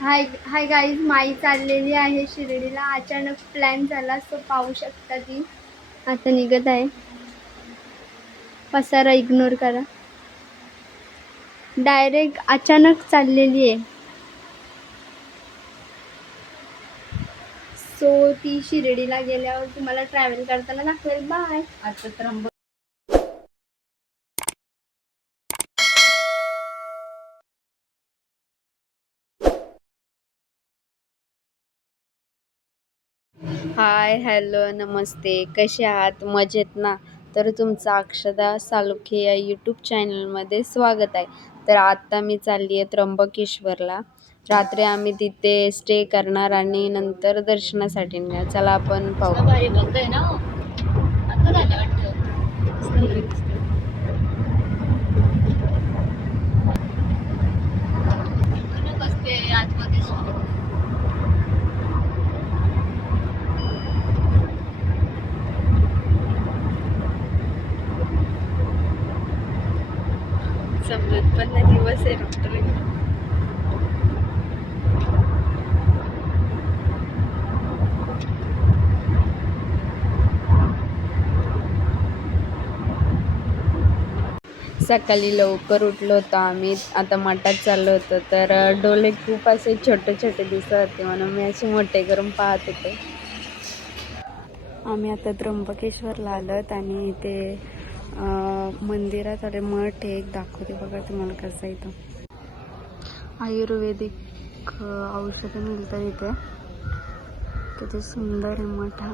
हाय hi guys, माई चाललेली आहे शिर्डीला. अचानक प्लॅन झाला, सो पाहू शकता ती आता निघत आहे. पसारा इग्नोर करा. डायरेक्ट अचानक चाललेली आहे. सो ती शिर्डीला गेल्यावर तुम्हाला ट्रॅव्हल करताना दाखवेल. बाय. आता त्र्यंबक हाय, हॅलो, नमस्ते. कसे आहात? मजेत ना? तर तुमचं अक्षदा सालुखे या यूट्यूब चॅनलमध्ये स्वागत आहे. तर आता मी चालली आहे त्र्यंबकेश्वरला. रात्री आम्ही तिथे स्टे करणार आणि नंतर दर्शनासाठी निघणार. चला आपण पाहू. भारी बघतोय ना. आता झालं वाटतं. बसते आतमध्ये. समजत पण नाही, दिवस आहे रात्री. सकाळी लवकर उठलो होतो आम्ही. आता मठात चाललो होतो, तर डोले खूप असे छोटे छोटे दिसत होते, म्हणून मी असे मोठे करून पाहत होते. आम्ही आता त्र्यंबकेश्वरला आलोत आणि इथे मंदिरात आले. मठ एक दाखवते बघा तुम्हाला कसं. इथं आयुर्वेदिक औषधं मिळतात इथे. किती सुंदर आहे मठ हा.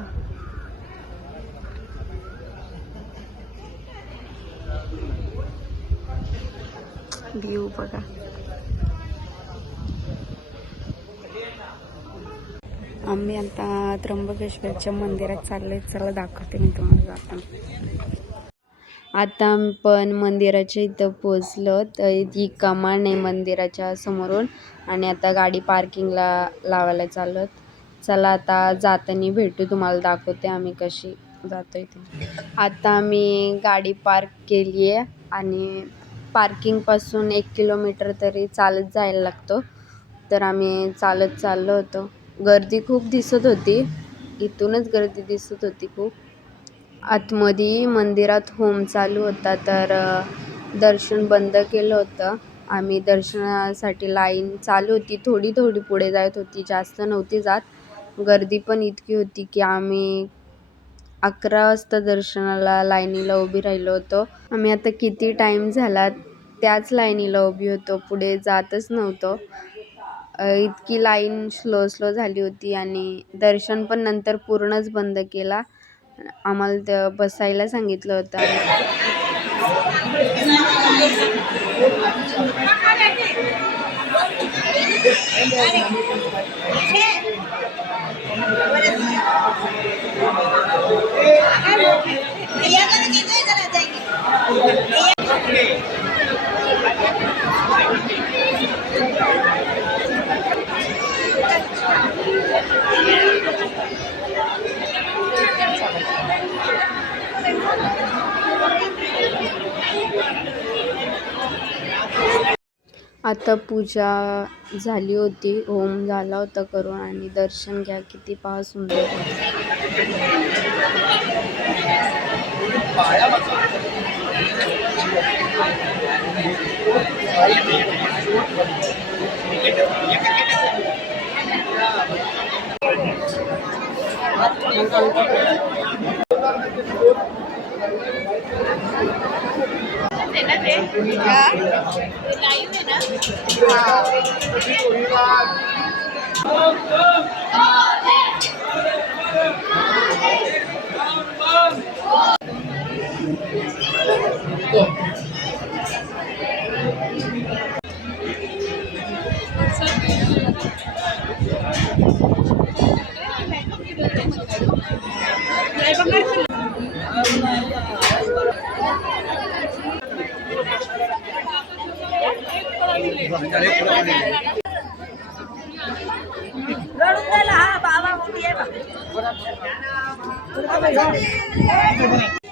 व्ह्यू बघा. आम्ही आता त्र्यंबकेश्वरच्या मंदिरात चाललोय. चला दाखवते मी तुम्हाला जाताना. आता आपण मंदिराच्या इथं पोचलो. तर ही कमान आहे मंदिराच्या समोरून आणि आता गाडी पार्किंगला लावायला चाललो. चला आता जाताना भेटू, तुम्हाला दाखवते आम्ही कशी जातोय ते. आता आम्ही गाडी पार्क केली आहे आणि पार्किंगपासून 1 किलोमीटर तरी चालत जायला लागतो. तर आम्ही चालत चाललो होतो. गर्दी खूप दिसत होती, इथूनच गर्दी दिसत होती खूप. आतमध्ये मंदिरात होम चालू होता, तर दर्शन बंद केलं होतं. आम्ही दर्शनासाठी लाईन चालू होती, थोडी थोडी पुढे जात होती, जास्त नव्हती जात. गर्दी पण इतकी होती की आम्ही 11 वाजता दर्शनाला लाईनीला उभी राहिलो होतो. आम्ही आता किती टाईम झाला त्याच लाईनीला उभी होतो, पुढे जातच नव्हतो. इतकी लाईन स्लो झाली होती आणि दर्शन पण नंतर पूर्णच बंद केला. आम्हाला बसायला सांगितलं होतं. आता पूजा झाली होती, होम झाला होता करून आणि दर्शन घ्या किती पहा सुंदर बाबा